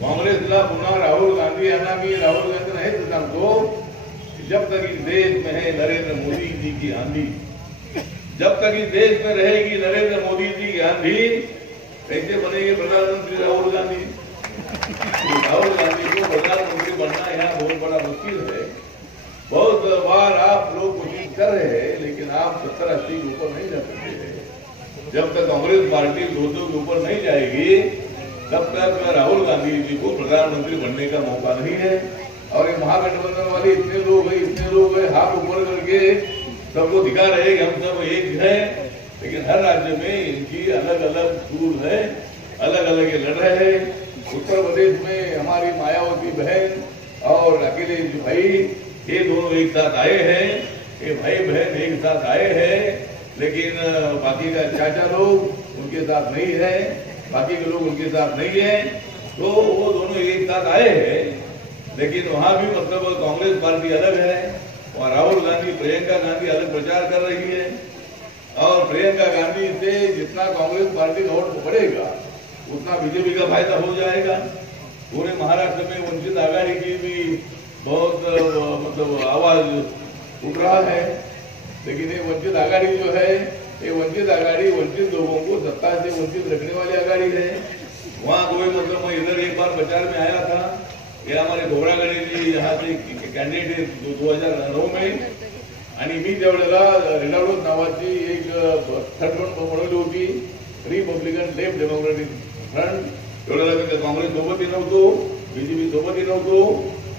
कांग्रेसला पुन्हा राहुल गांधी यांना मी राहुल गांधींना हेच सांगतो, जब तक इस देश में है नरेंद्र मोदी जी की आंधी, जब तक इस देश में रहेगी नरेंद्र मोदी जी की आंधी, कैसे बनेंगे प्रधानमंत्री राहुल गांधी? राहुल गांधी को प्रधानमंत्री बनना यहाँ बहुत बड़ा मुश्किल है। बहुत बार आप लोग कोशिश कर रहे हैं, लेकिन आप 70-80 के ऊपर नहीं जा सकते हैं। जब तक कांग्रेस पार्टी 200 के ऊपर नहीं जाएगी, तब तक राहुल गांधी जी को प्रधानमंत्री बनने का मौका नहीं है। और ये महागठबंधन वाले इतने लोग हैं, हाथ ऊपर करके सबको दिखा रहे कि हम सब एक हैं, लेकिन हर राज्य में इनकी अलग अलग सूर है, अलग अलग ये लड़ रहे हैं। उत्तर प्रदेश में हमारी मायावती बहन और अखिलेश भाई, ये दोनों एक साथ आए हैं, ये भाई बहन एक साथ आए हैं, लेकिन बाकी का चाचा लोग उनके साथ नहीं है, बाकी के लोग उनके साथ नहीं है। तो वो दोनों एक साथ आए हैं, लेकिन वहां भी मतलब कांग्रेस पार्टी अलग है और राहुल गांधी, प्रियंका गांधी अलग प्रचार कर रही है। और प्रियंका गांधी से जितना कांग्रेस पार्टी का वोट बढ़ेगा, उतना बीजेपी का फायदा हो जाएगा। पूरे महाराष्ट्र में वंचित आघाड़ी की भी बहुत मतलब आवाज उठ रहा है, लेकिन ये वंचित आघाड़ी जो है, ये वंचित आघाड़ी वंचित लोगों को सत्ता से वंचित रखने वाली आघाड़ी है। वहाँ कोई मतलब मैं इधर एक बार प्रचार में आया था, ये हमारे घोगरागडे जी यहाँ से कॅन्डिडेट 2009 में, आणि मी त्यावेळेला रेडावडोस नावाची एक थर्ड फ्रंट बनवली होती, रिपब्लिकन लेफ्ट डेमोक्रेटिक फ्रंट। त्यावेळेला मी काँग्रेस सोबतही नव्हतो, बीजेपी सोबतही नव्हतो,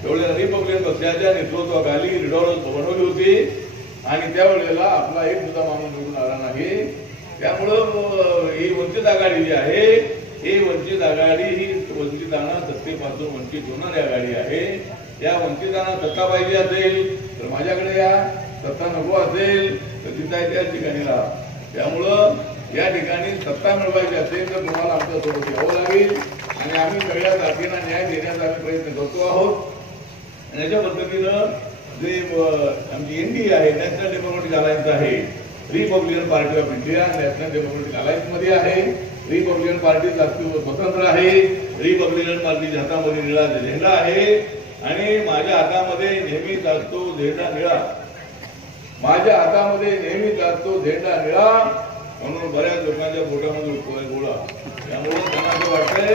त्यावेळेला रिपब्लिकन पक्षाच्या नेतृत्वाखाली रेडावडोस बनवली होती आणि त्यावेळेला आपला एक सुद्धा माणूस निवडून आला नाही। त्यामुळं ही वंचित आघाडी जी आहे, ही वंचित आघाडी ही वंचितांना सत्तेपासून वंचित होणारी आघाडी आहे। या वंचितांना सत्ता पाहिजे असेल तर माझ्याकडे या, सत्ता नको असेल तर तिथं त्याच ठिकाणी राहा। त्यामुळं या ठिकाणी सत्ता मिळवायची असेल तर तुम्हाला आमच्या सोबत यावं लागेल आणि आम्ही सगळ्या जातींना न्याय देण्याचा आम्ही प्रयत्न करतो आहोत। आणि याच्या पद्धतीनं जे आमची एनडीए आहे, नॅशनल डेमोक्रेटिक अलायन्स आहे, Republican party of India national democratic alliance मध्ये आहे, रिपब्लिकन पार्टी स्वतंत्र आहे, रिपब्लिकन पार्टीच्या हातामध्ये निळा झेंडा आहे आणि माझ्या हातामध्ये नेहमीच असतो झेंडा निळा, माझ्या हातामध्ये नेहमीच असतो झेंडा निळा। म्हणून बऱ्याच लोकांच्या पोटामध्ये गोळा, त्यामुळे त्यांना असं वाटतंय